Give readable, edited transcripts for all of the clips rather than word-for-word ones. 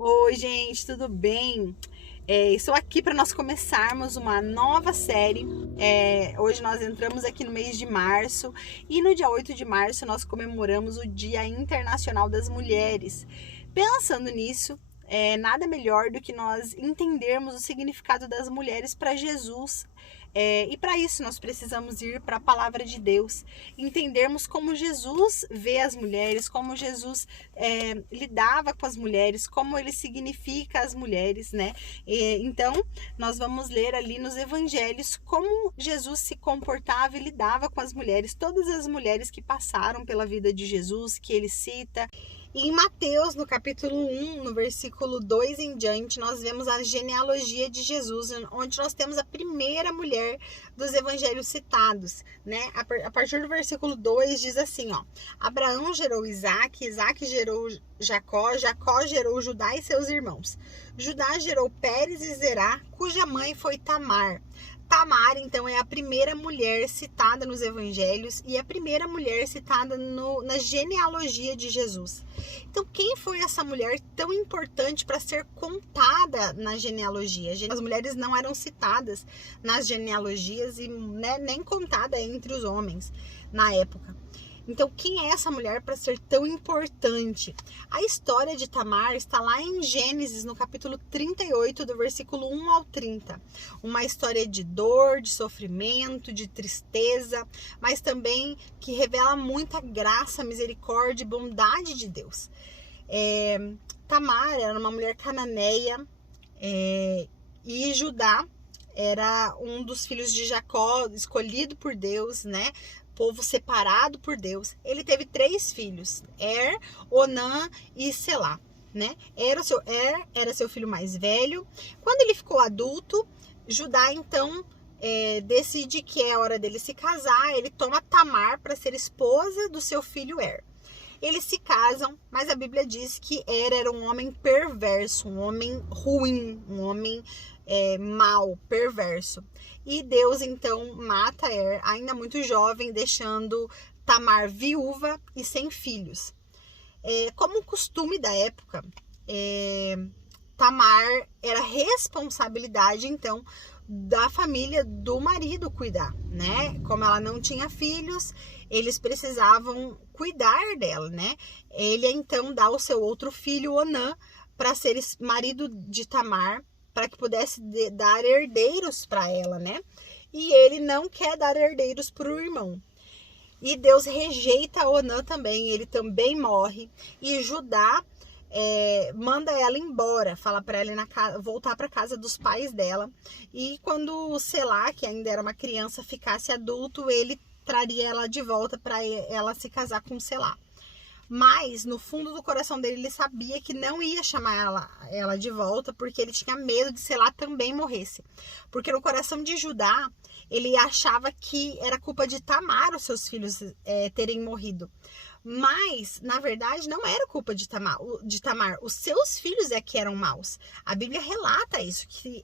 Oi, gente, tudo bem? Estou aqui para nós começarmos uma nova série. Hoje nós entramos aqui no mês de março e no dia 8 de março nós comemoramos o Dia Internacional das Mulheres. Pensando nisso, nada melhor do que nós entendermos o significado das mulheres para Jesus. E para isso nós precisamos ir para a palavra de Deus, entendermos como Jesus vê as mulheres, como Jesus lidava com as mulheres, como ele significa as mulheres, né? Então, nós vamos ler ali nos evangelhos como Jesus se comportava e lidava com as mulheres, todas as mulheres que passaram pela vida de Jesus, que ele cita. E em Mateus, no capítulo 1, no versículo 2 em diante, nós vemos a genealogia de Jesus, onde nós temos a primeira mulher dos evangelhos citados, né? A partir do versículo 2 diz assim, ó: Abraão gerou Isaque, Isaque gerou Jacó, Jacó gerou Judá e seus irmãos. Judá gerou Pérez e Zerá, cuja mãe foi Tamar. Tamar, então, é a primeira mulher citada nos evangelhos e a primeira mulher citada na genealogia de Jesus. Então, quem foi essa mulher tão importante para ser contada na genealogia? As mulheres não eram citadas nas genealogias e nem contada entre os homens na época. Então, quem é essa mulher para ser tão importante? A história de Tamar está lá em Gênesis, no capítulo 38, do versículo 1 ao 30. Uma história de dor, de sofrimento, de tristeza, mas também que revela muita graça, misericórdia e bondade de Deus. Tamar era uma mulher cananeia e Judá era um dos filhos de Jacó, escolhido por Deus, né? Povo separado por Deus. Ele teve 3 filhos, Onã e Selá, né? Era seu filho mais velho. Quando ele ficou adulto, Judá então decide que é hora dele se casar. Ele toma Tamar para ser esposa do seu filho Eles se casam, mas a Bíblia diz que era um homem perverso, um homem ruim, um homem mau, perverso. E Deus então mata ainda muito jovem, deixando Tamar viúva e sem filhos. Como costume da época, Tamar era responsabilidade então da família do marido cuidar, né? Como ela não tinha filhos, eles precisavam cuidar dela, né? Ele então dá o seu outro filho, Onã, para ser marido de Tamar, para que pudesse dar herdeiros para ela, né? E ele não quer dar herdeiros para o irmão. E Deus rejeita Onã também, ele também morre. E Judá manda ela embora, fala para ela voltar para casa dos pais dela. E quando Selá, que ainda era uma criança, ficasse adulto, ele traria ela de volta para ela se casar com Selá. Mas no fundo do coração dele, ele sabia que não ia chamar ela de volta, porque ele tinha medo de Selá também morresse. Porque no coração de Judá, ele achava que era culpa de Tamar os seus filhos terem morrido. Mas, na verdade, não era culpa de Tamar. Os seus filhos é que eram maus. A Bíblia relata isso, que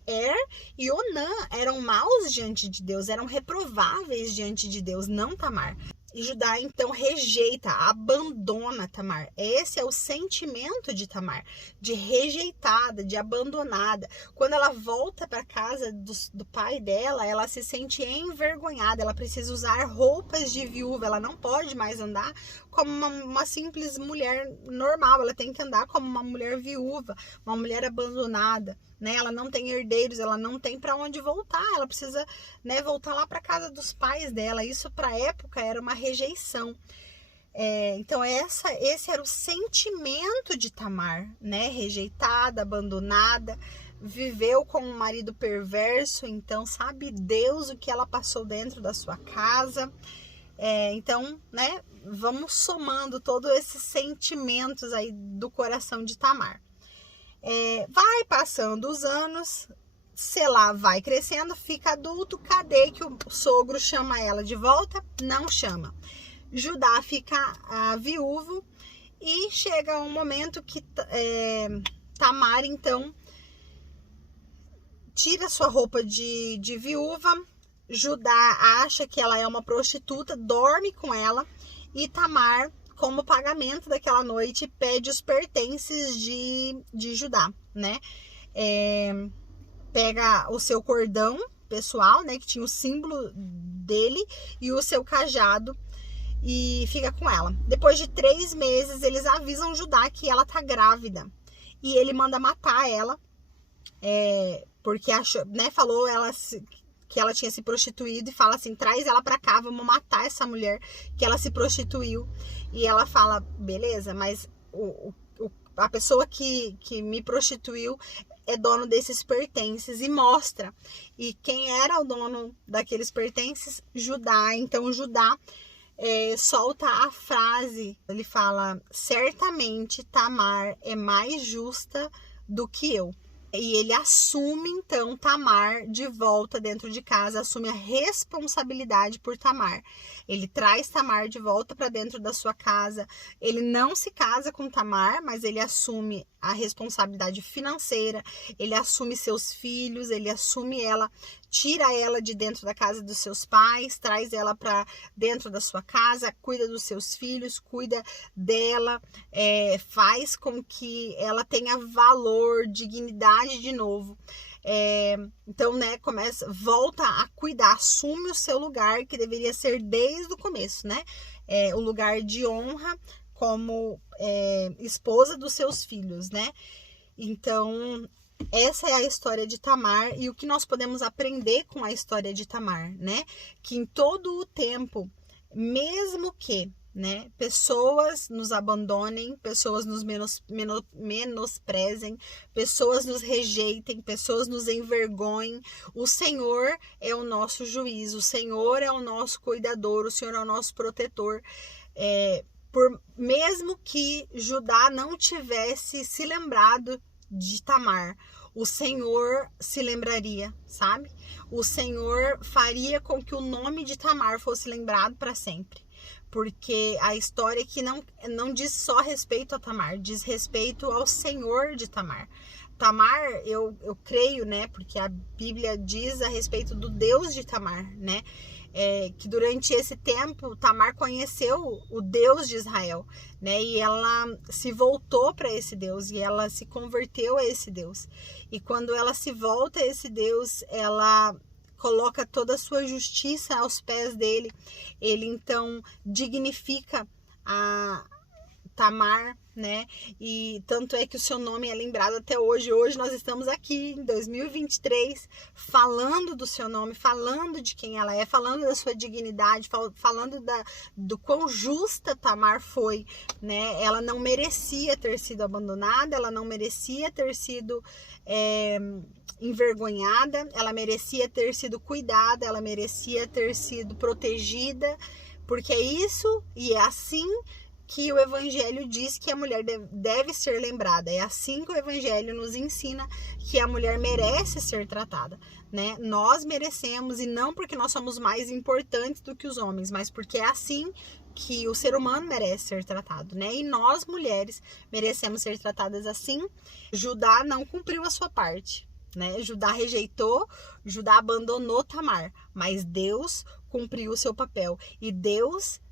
e Onã eram maus diante de Deus, eram reprováveis diante de Deus, não Tamar. E Judá então rejeita, abandona Tamar. Esse é o sentimento de Tamar, de rejeitada, de abandonada. Quando ela volta para casa do pai dela, ela se sente envergonhada, ela precisa usar roupas de viúva, ela não pode mais andar como uma simples mulher normal, ela tem que andar como uma mulher viúva, uma mulher abandonada, né? Ela não tem herdeiros, ela não tem para onde voltar, ela precisa, né, voltar lá para casa dos pais dela. Isso para a época era uma rejeição. Então esse era o sentimento de Tamar, né? Rejeitada, abandonada, viveu com um marido perverso. Então sabe Deus o que ela passou dentro da sua casa. Então, né, vamos somando todos esses sentimentos aí do coração de Tamar. Vai passando os anos, Selá vai crescendo, fica adulto. Cadê que o sogro chama ela de volta? Não chama. Judá fica viúvo e chega um momento que Tamar então tira sua roupa de viúva. Judá acha que ela é uma prostituta, dorme com ela e Tamar como pagamento daquela noite, pede os pertences de Judá, né? Pega o seu cordão pessoal, né, que tinha o símbolo dele, e o seu cajado, e fica com ela. Depois de 3 meses, eles avisam Judá que ela tá grávida, e ele manda matar ela, porque achou, né, falou que ela tinha se prostituído, e fala assim: traz ela pra cá, vamos matar essa mulher que ela se prostituiu. E ela fala: beleza, mas a pessoa que me prostituiu é dono desses pertences, e mostra. E quem era o dono daqueles pertences? Judá. Então Judá solta a frase, ele fala: certamente Tamar é mais justa do que eu. E ele assume, então, Tamar de volta dentro de casa, assume a responsabilidade por Tamar. Ele traz Tamar de volta para dentro da sua casa. Ele não se casa com Tamar, mas ele assume a responsabilidade financeira, ele assume seus filhos, ele assume ela, tira ela de dentro da casa dos seus pais, traz ela para dentro da sua casa, cuida dos seus filhos, cuida dela, faz com que ela tenha valor, dignidade de novo. Então, né, volta a cuidar, assume o seu lugar, que deveria ser desde o começo, né? O lugar de honra como esposa dos seus filhos, né? Então, essa é a história de Tamar, e o que nós podemos aprender com a história de Tamar, né? Que em todo o tempo, mesmo que, né, pessoas nos abandonem, pessoas nos menosprezem, pessoas nos rejeitem, pessoas nos envergonhem, o Senhor é o nosso juiz, o Senhor é o nosso cuidador, o Senhor é o nosso protetor. Mesmo que Judá não tivesse se lembrado de Tamar, o Senhor se lembraria, sabe? O Senhor faria com que o nome de Tamar fosse lembrado para sempre. Porque a história aqui não diz só respeito a Tamar, diz respeito ao Senhor de Tamar. Tamar, eu creio, né? Porque a Bíblia diz a respeito do Deus de Tamar, né? Que durante esse tempo Tamar conheceu o Deus de Israel, né? E ela se voltou para esse Deus, e ela se converteu a esse Deus. E quando ela se volta a esse Deus, ela coloca toda a sua justiça aos pés dele. Ele então dignifica a Tamar, né? E tanto é que o seu nome é lembrado até hoje. Hoje nós estamos aqui em 2023 falando do seu nome, falando de quem ela é, falando da sua dignidade, falando do quão justa Tamar foi, né? Ela não merecia ter sido abandonada, ela não merecia ter sido envergonhada, ela merecia ter sido cuidada, ela merecia ter sido protegida, porque é isso e é assim que o Evangelho diz que a mulher deve ser lembrada. É assim que o Evangelho nos ensina que a mulher merece ser tratada, né? Nós merecemos, e não porque nós somos mais importantes do que os homens, mas porque é assim que o ser humano merece ser tratado, né? E nós, mulheres, merecemos ser tratadas assim. Judá não cumpriu a sua parte, né? Judá rejeitou, Judá abandonou Tamar, mas Deus cumpriu o seu papel. E Deus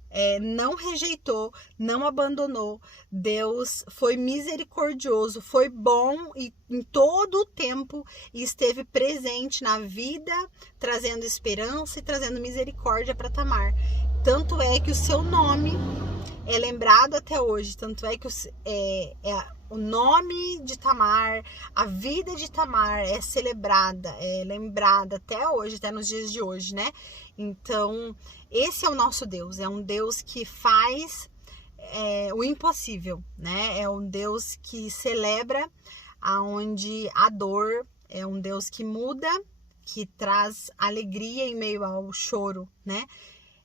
não rejeitou, não abandonou. Deus foi misericordioso, foi bom, e em todo o tempo esteve presente na vida, trazendo esperança e trazendo misericórdia para Tamar. Tanto é que o seu nome é lembrado até hoje, tanto é que o nome de Tamar, a vida de Tamar é celebrada, é lembrada até hoje, até nos dias de hoje, né? Então, esse é o nosso Deus, é um Deus que faz o impossível, né? É um Deus que celebra aonde há dor, é um Deus que muda, que traz alegria em meio ao choro, né?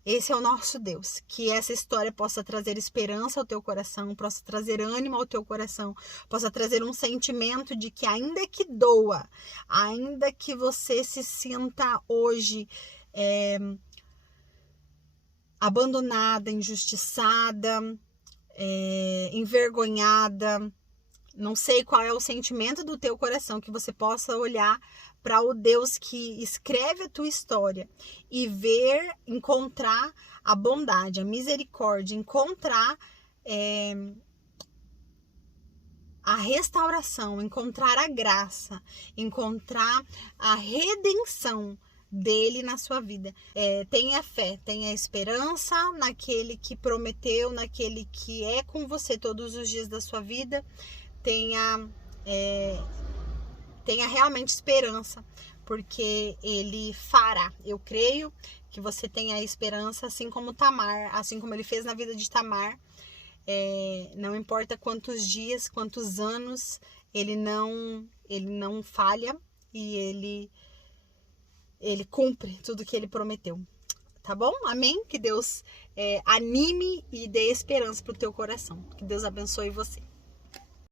Esse é o nosso Deus. Que essa história possa trazer esperança ao teu coração, possa trazer ânimo ao teu coração, possa trazer um sentimento de que, ainda que doa, ainda que você se sinta hoje abandonada, injustiçada, envergonhada, não sei qual é o sentimento do teu coração, que você possa olhar para o Deus que escreve a tua história e encontrar a bondade, a misericórdia, encontrar a restauração, encontrar a graça, encontrar a redenção dele na sua vida. Tenha fé, tenha esperança naquele que prometeu, naquele que é com você todos os dias da sua vida. Tenha realmente esperança, porque ele fará. Eu creio que você tenha esperança, assim como Tamar, assim como ele fez na vida de Tamar. Não importa quantos dias, quantos anos, ele não falha e ele cumpre tudo que ele prometeu. Tá bom? Amém? Que Deus anime e dê esperança pro teu coração. Que Deus abençoe você.